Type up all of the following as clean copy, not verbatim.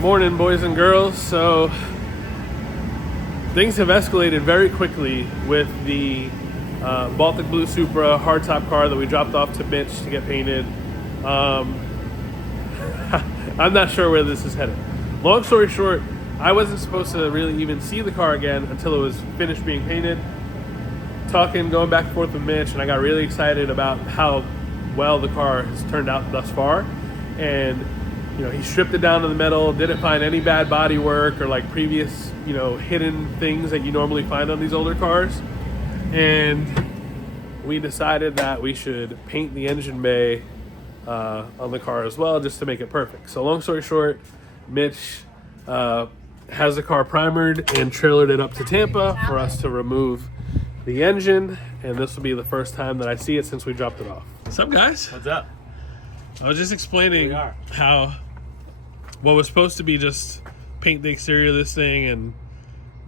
Morning, boys and girls. So things have escalated very quickly with the Baltic Blue Supra hardtop car that we dropped off to Mitch to get painted. I'm not sure where this is headed. Long story short, I wasn't supposed to really even see the car again until it was finished being painted. Going back and forth with Mitch, and I got really excited about how well the car has turned out thus far. And he stripped it down to the metal, didn't find any bad body work or like previous, hidden things that you normally find on these older cars. And we decided that we should paint the engine bay on the car as well, just to make it perfect. So long story short, Mitch has the car primered and trailered it up to Tampa for us to remove the engine, and this will be the first time that I see it since we dropped it off. What's up, guys? What's up? I was just explaining how what was supposed to be just paint the exterior of this thing and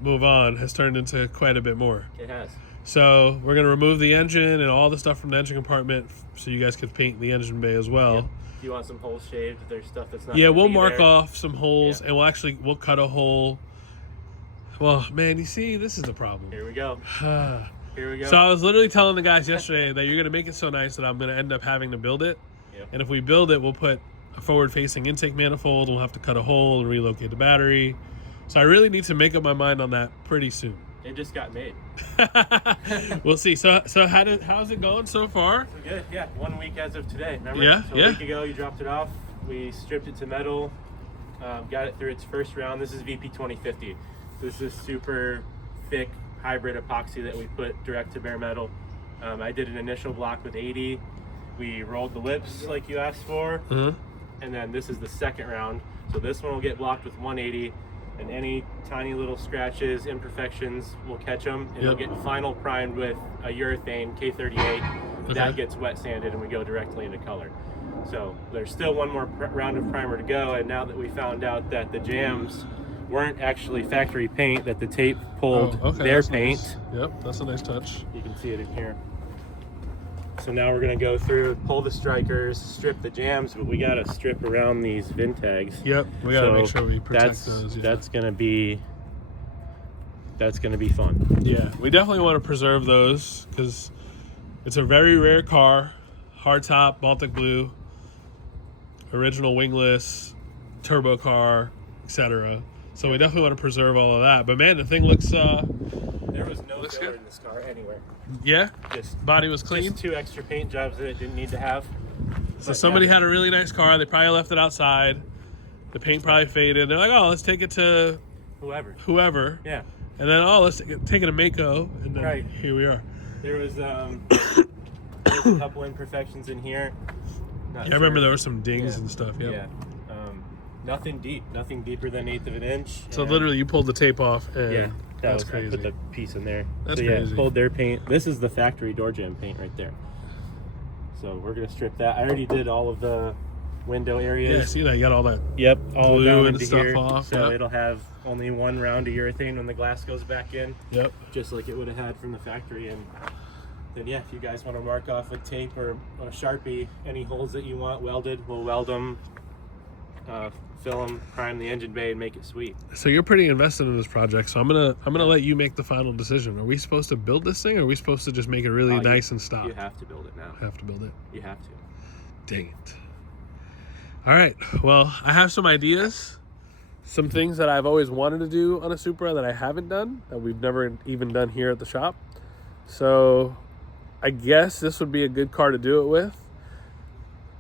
move on has turned into quite a bit more. It has. So we're going to remove the engine and all the stuff from the engine compartment so you guys could paint the engine bay as well. Yep. Do you want some holes shaved? There's stuff that's not we'll mark off some holes, and we'll cut a hole. Well, man, you see, this is the problem. Here we go. Here we go. So I was literally telling the guys yesterday that you're going to make it so nice that I'm going to end up having to build it. Yep. And if we build it, we'll put a forward-facing intake manifold. We'll have to cut a hole and relocate the battery. So I really need to make up my mind on that pretty soon. It just got made. We'll see. So how's it going so far? So good. Yeah, 1 week as of today. Remember? Yeah. So a week ago, you dropped it off. We stripped it to metal. Got it through its first round. This is VP 2050. This is super thick hybrid epoxy that we put direct to bare metal. I did an initial block with 80. We rolled the lips like you asked for. And then this is the second round. So this one will get blocked with 180, and any tiny little scratches, imperfections, we'll catch them. And it'll get final primed with a urethane K38. Okay. That gets wet sanded, and we go directly into color. So there's still one more round of primer to go. And now that we found out that the jams weren't actually factory paint, that the tape pulled their paint. Nice. Yep, that's a nice touch. You can see it in here. So now we're gonna go through, pull the strikers, strip the jams, but we gotta strip around these VIN tags. Yep, we gotta make sure we protect those. Yeah. That's gonna be fun. Yeah, we definitely want to preserve those because it's a very rare car, hardtop, Baltic Blue, original wingless, turbo car, etc. So we definitely want to preserve all of that. But man, the thing looks there was no filler in this car anywhere. Yeah? Just body was clean? Just 2 extra paint jobs that it didn't need to have. So somebody had a really nice car. They probably left it outside. The paint probably faded. They're like, oh, let's take it to whoever. Yeah. And then, let's take it to Mako. And then here we are. There was there's a couple imperfections in here. I remember there were some dings and stuff. Yep. Yeah. Nothing deep. Nothing deeper than 1/8 of an inch. So literally you pulled the tape off and that's crazy. I put the piece in there. That's crazy. Pulled their paint. This is the factory door jamb paint right there. So we're gonna strip that. I already did all of the window areas. Yeah, see that? You got all that all glue and into stuff here. off. So it'll have only 1 round of urethane when the glass goes back in. Yep. Just like it would have had from the factory. And then if you guys want to mark off with tape or a Sharpie any holes that you want welded, we'll weld them, fill them, prime the engine bay, and make it sweet. So you're pretty invested in this project, so I'm gonna let you make the final decision. Are we supposed to build this thing, or are we supposed to just make it really nice and stop? You have to build it now. Have to build it. You have to. Dang it. All right. Well, I have some ideas, some things that I've always wanted to do on a Supra that I haven't done, that we've never even done here at the shop. So I guess this would be a good car to do it with.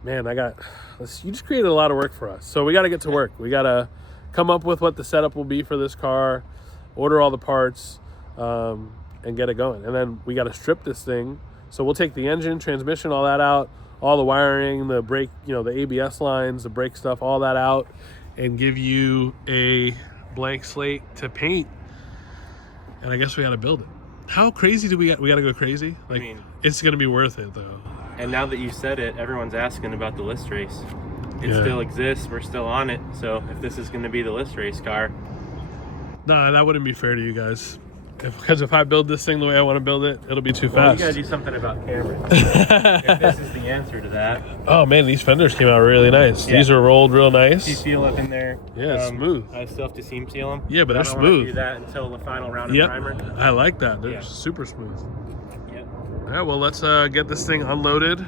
Man, you just created a lot of work for us. So we got to get to work. We got to come up with what the setup will be for this car, order all the parts, and get it going. And then we got to strip this thing. So we'll take the engine, transmission, all that out, all the wiring, the brake, the ABS lines, the brake stuff, all that out, and give you a blank slate to paint. And I guess we got to build it. How crazy do we got to go crazy? Like, it's going to be worth it though. And now that you said it, everyone's asking about the list race. It still exists. We're still on it. So if this is going to be the list race car. Nah, that wouldn't be fair to you guys. Because if I build this thing the way I want to build it, it'll be too Well, fast. you gotta do something about cameras. If this is the answer to that. Oh man, these fenders came out really nice. Yeah. These are rolled real nice. You seal up in there. Yeah, it's smooth. I still have to seam seal them. Yeah, but they're I don't wanna smooth. do that until the final round of Yep, primer. I like that. They're Yeah. super smooth. Yep. All right, well, let's get this thing unloaded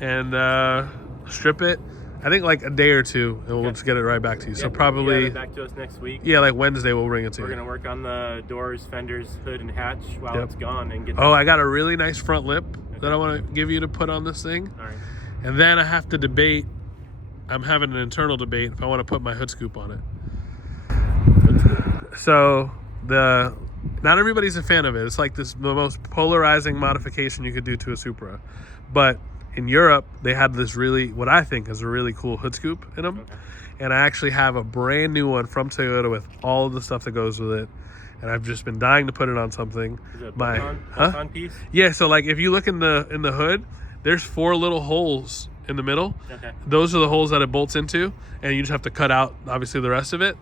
and strip it. I think like a day or two, and we'll just get it right back to you. So Yep. probably, You have it back to us next week. yeah, like Wednesday we'll bring it to We're you. gonna work on the doors, fenders, hood, and hatch while Yep. it's gone and get. Oh, I got a really nice front lip that I want to give you to put on this thing. All right. And then I have to debate. I'm having an internal debate if I want to put my hood scoop on it. So not everybody's a fan of it. It's like the most polarizing modification you could do to a Supra. But in Europe, they had this really, what I think is a really cool hood scoop in them. Okay. And I actually have a brand new one from Toyota with all of the stuff that goes with it. And I've just been dying to put it on something. Is it a My bolt-on piece? Yeah, so like if you look in the hood, there's 4 little holes in the middle. Okay. Those are the holes that it bolts into, and you just have to cut out obviously the rest of it.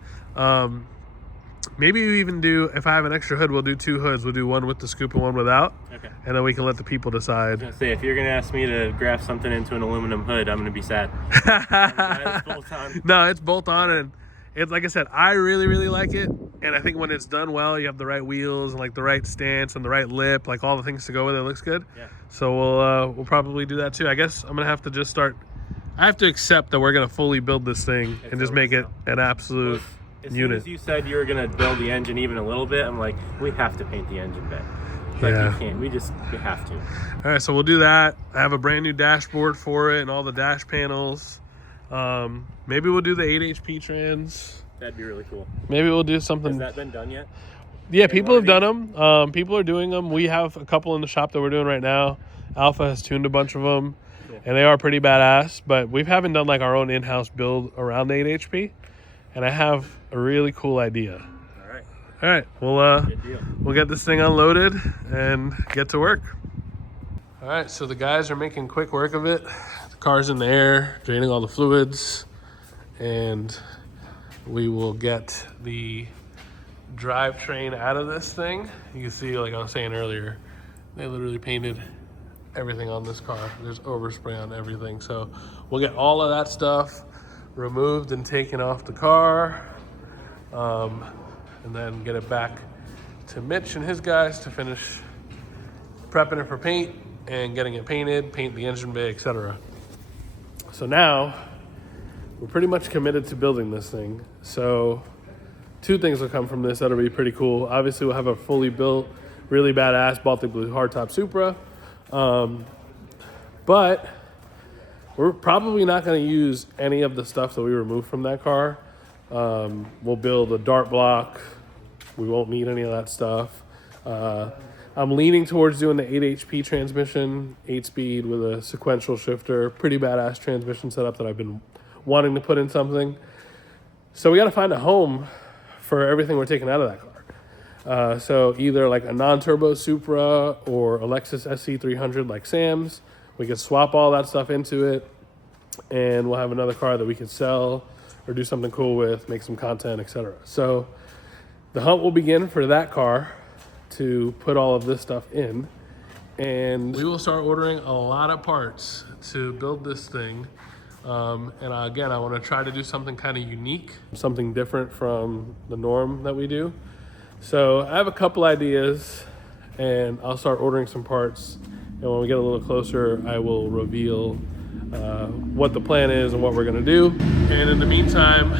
Maybe you even do, if I have an extra hood, we'll do 2 hoods. We'll do one with the scoop and one without. Okay. And then we can let the people I was decide. gonna say, if you're gonna ask me to graft something into an aluminum hood, I'm gonna be sad. It's bolt-on. No, it's bolt on, and it's like I said, I really, really like it. And I think when it's done well, you have the right wheels and like the right stance and the right lip, like all the things to go with it. It looks good. Yeah. So we'll probably do that too. I guess I'm gonna have to just start. I have to accept that we're gonna fully build this thing and just make it an absolute As soon unit. as you said you were gonna build the engine even a little bit, I'm like, we have to paint the engine bay. Like, Yeah. you can't. We have to. All right, so we'll do that. I have a brand new dashboard for it and all the dash panels. Maybe we'll do the 8 HP trans. That'd be really cool. Maybe we'll do Has something. that been done yet? Yeah, people have one done them. People are doing them. We have a couple in the shop that we're doing right now. Alpha has tuned a bunch of them, Cool. and they are pretty badass. But we haven't done like our own in-house build around the 8 HP, and I have a really cool idea. All right. All right, Good deal. we'll get this thing unloaded and get to work. All right, so the guys are making quick work of it. The car's in the air, draining all the fluids, and we will get the drivetrain out of this thing. You can see, like I was saying earlier, they literally painted everything on this car. There's overspray on everything. So we'll get all of that stuff removed and taken off the car, and then get it back to Mitch and his guys to finish prepping it for paint and getting it painted, paint the engine bay, etc. So now we're pretty much committed to building this thing. So 2 things will come from this that'll be pretty cool. Obviously, we'll have a fully built, really badass Baltic Blue hardtop Supra. But we're probably not going to use any of the stuff that we removed from that car. We'll build a dart block. We won't need any of that stuff. I'm leaning towards doing the 8 HP transmission, 8-speed with a sequential shifter. Pretty badass transmission setup that I've been wanting to put in something. So we got to find a home for everything we're taking out of that car. So either like a non-turbo Supra or a Lexus SC300 like Sam's. We could swap all that stuff into it, and we'll have another car that we could sell or do something cool with, make some content, etc. So the hunt will begin for that car to put all of this stuff in, and we will start ordering a lot of parts to build this thing. Again, I want to try to do something kind of unique, something different from the norm that we do. So I have a couple ideas, and I'll start ordering some parts. And when we get a little closer, I will reveal what the plan is and what we're going to do. And in the meantime,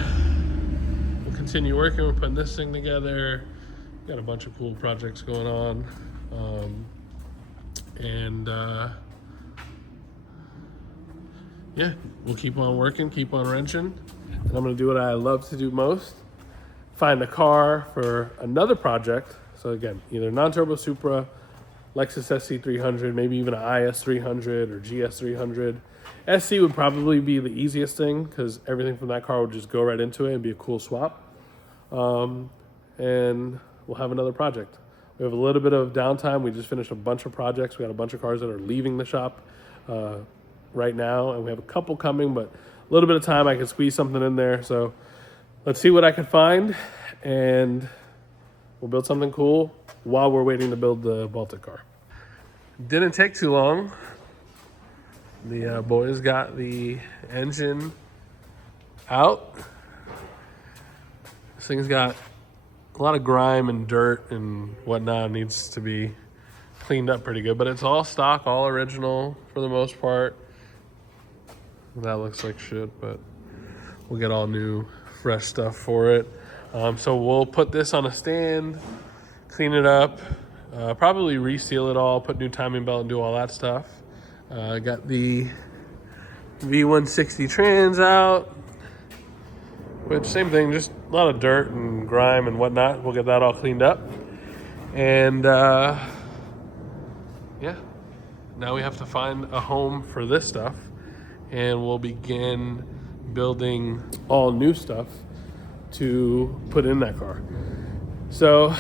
we'll continue working. We're putting this thing together. Got a bunch of cool projects going on. Yeah, we'll keep on working, keep on wrenching. And I'm going to do what I love to do most. Find a car for another project. So again, either non-turbo Supra, Lexus SC300, maybe even an IS300 or GS300. SC would probably be the easiest thing because everything from that car would just go right into it and be a cool swap. And we'll have another project. We have a little bit of downtime. We just finished a bunch of projects. We got a bunch of cars that are leaving the shop right now, and we have a couple coming, but a little bit of time I can squeeze something in there. So let's see what I can find, and We'll build something cool while we're waiting to build the Baltic car. Didn't take too long. The boys got the engine out. This thing's got a lot of grime and dirt and whatnot. It needs to be cleaned up pretty good, but it's all stock, all original for the most part. That looks like shit, but we'll get all new, fresh stuff for it. So we'll put this on a stand, clean it up, probably reseal it all, put new timing belt and do all that stuff. Got the V160 trans out, which same thing, just a lot of dirt and grime and whatnot. We'll get that all cleaned up. And yeah, now we have to find a home for this stuff, and we'll begin building all new stuff to put in that car. So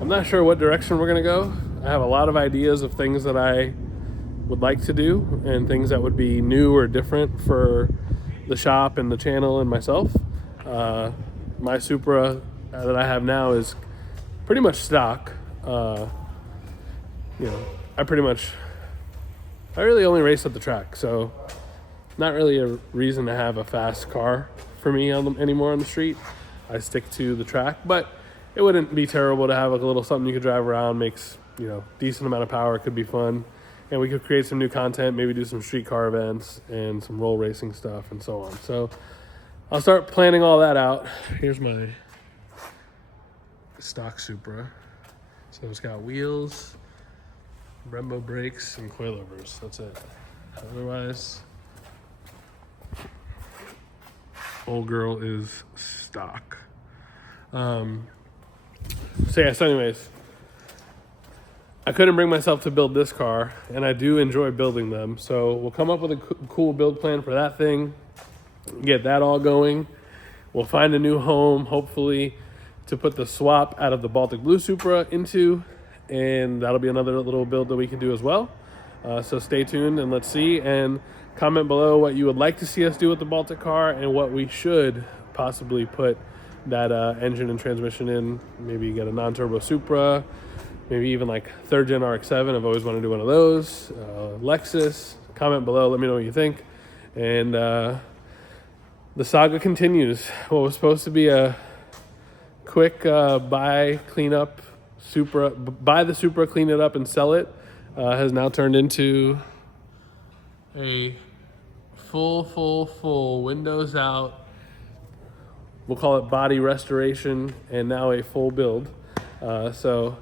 I'm not sure what direction we're gonna go. I have a lot of ideas of things that I would like to do and things that would be new or different for the shop and the channel and myself. My Supra that I have now is pretty much stock. You know, I really only race at the track, so not really a reason to have a fast car for me anymore on the street. I stick to the track, but it wouldn't be terrible to have like a little something you could drive around, makes, you know, decent amount of power. It could be fun, and we could create some new content, maybe do some street car events and some roll racing stuff and so on. So I'll start planning all that out. Here's my stock Supra. So it's got wheels, Brembo brakes, and coilovers. That's it. Otherwise, old girl is stock. So anyways, I couldn't bring myself to build this car, and I do enjoy building them. So we'll come up with a cool build plan for that thing, get that all going. We'll find a new home, hopefully, to put the swap out of the Baltic Blue Supra into, and that'll be another little build that we can do as well. So stay tuned and let's see, and comment below what you would like to see us do with the Baltic car and what we should possibly put that engine and transmission in. Maybe get a non-turbo Supra, maybe even like 3rd gen RX-7. I've always wanted to do one of those. Lexus. Comment below, let me know what you think. And the saga continues. What was supposed to be a quick buy the Supra, clean it up and sell it, has now turned into a full windows out, we'll call it body restoration, and now a full build. So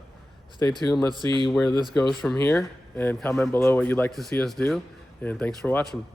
stay tuned, let's see where this goes from here, and comment below what you'd like to see us do, and thanks for watching.